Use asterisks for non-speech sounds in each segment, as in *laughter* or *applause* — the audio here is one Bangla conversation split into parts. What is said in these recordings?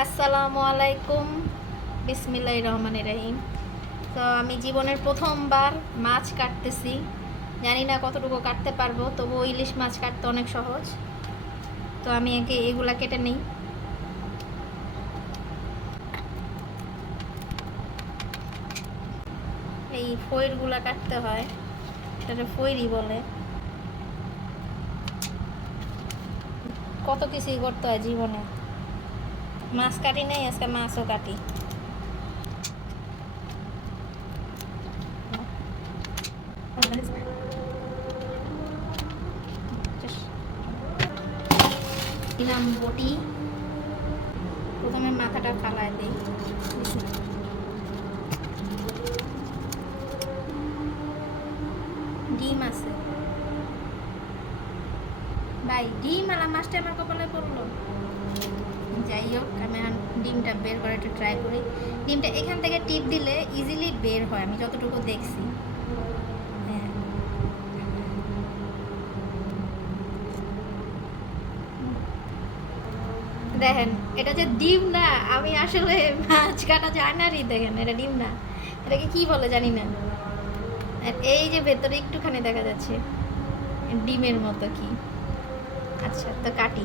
আসসালামু আলাইকুম বিসমিল্লাহ রহমান রহিম তো আমি জীবনের প্রথমবার মাছ কাটতেছি। জানি না কতটুকু কাটতে পারব তবু ইলিশ মাছ কাটতে অনেক সহজ। তো আমি আগে এগুলা কেটে নিই। এই ফইরগুলা কাটতে হয়। এটাকে ফইরই বলে। কত কিছুই করতে হয় জীবনে। মাছ কাটি নাই আজকে মাছও কাটি দিলাম বটি প্রথমে মাথাটা ফালায় দিই ডিম আছে ভাই ডিম আলা মাছটা আমার কপালে পড়ল যাই হোক, আমি এখন ডিমটা বের করে একটু ট্রাই করি। ডিমটা এখান থেকে টিপ দিলে ইজিলি বের হয়, আমি যতটুকু দেখছি। হ্যাঁ। দেখেন, এটা যে ডিম না, আমি আসলে মাছ কাটা যায় না রে দেখেন, এটা ডিম না। এটাকে কি বলে জানি না। আর এই যে ভেতরে একটুখানি দেখা যাচ্ছে, ডিমের মতো কি। আচ্ছা তো কাটি।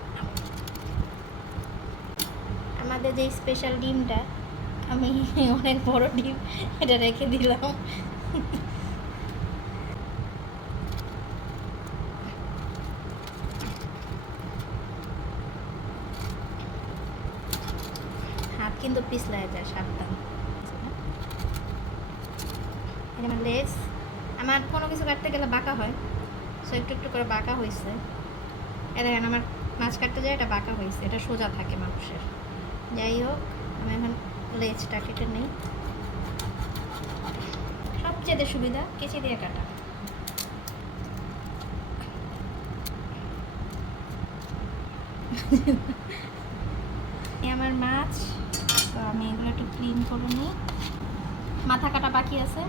আমাদের যে স্পেশাল ডিমটা, আমি *laughs* অনেক বড় ডিম, এটা রেখে দিলাম। হাত কিন্তু পিছলায় যায়, সাবধান। আমার লেস আমার কোনো কিছু কাটতে গেলে বাঁকা হয় সো একটু একটু করে বাঁকা হয়েছে এ দেখেন, আমার মাছ কাটতে যায়, এটা বাঁকা হয়েছে এটা সোজা থাকে মানুষের। যাই হোক আমি এখন লেজটা কেটে নেই। সবচেয়ে সুবিধা, কেচি দিয়ে কাটা। আমার মাছ, তো আমি এগুলো একটু ক্লিন করে নিই। মাথা কাটা বাকি আছে।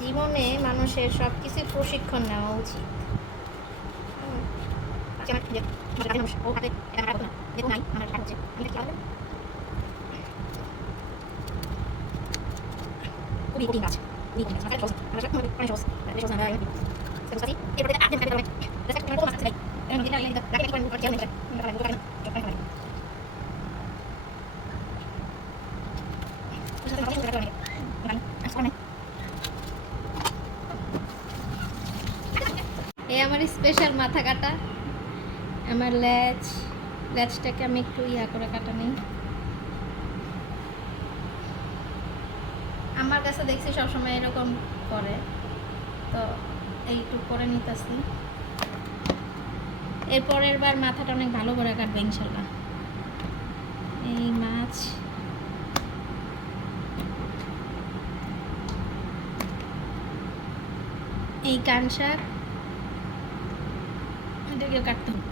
জীবনে মানুষের সব কিছু প্রশিক্ষণ নেওয়া উচিত হুম। আজকে আমার যে- আমাদের কাজের মানুষ, ও হাতে এটা আমার রাখব না। দেখো নাই, আমার রাখা হচ্ছে। আমি এটা কি হবে? খুবই কঠিন কাজ। খুবই কঠিন কাজ। মাথাটা সহজ। আমরা সব- অনেক সহজ। অনেক সহজ না, ভাই। সেটা বুঝতে পারছি। এরপরে এটা আগে আমি কাটতে পারব। এটা একটা কোনো মাছ আছে ভাই। এর মধ্যে এটা লাগিয়ে দিতে- লাগিয়ে দিতে পারেন, উপরে চেয়ার নিতে পারেন। নিতে পারেন, নিতে পারেন। চোখ পানি পারেন। বুঝতে পারছেন? বুঝতে পারছেন? পারেন। আচ্ছা, পারেন। এই আমার স্পেশাল মাথা কাটা। আমার লেজ, লেজটাকে আমি একটু ইয়া করে কাটা নিই। আমার কাছে দেখছি সবসময় এরকম করে। তো এইটু করে নিতেছি। এর পরের বার মাথাটা অনেক ভালো করে কাটবে ইনশাল্লাহ। এই মাছ। এই কান শাক এটাকে কাটতে হবে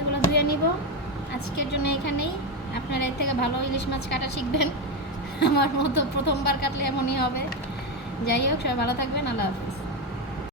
এগুলো ধুয়ে নিব। আজকের জন্য এখানেই। আপনারা এর থেকে ভালো ইলিশ মাছ কাটা শিখবেন। আমার মতো প্রথমবার কাটলে এমনই হবে। যাই হোক, সবাই ভালো থাকবেন। আল্লাহ হাফিজ।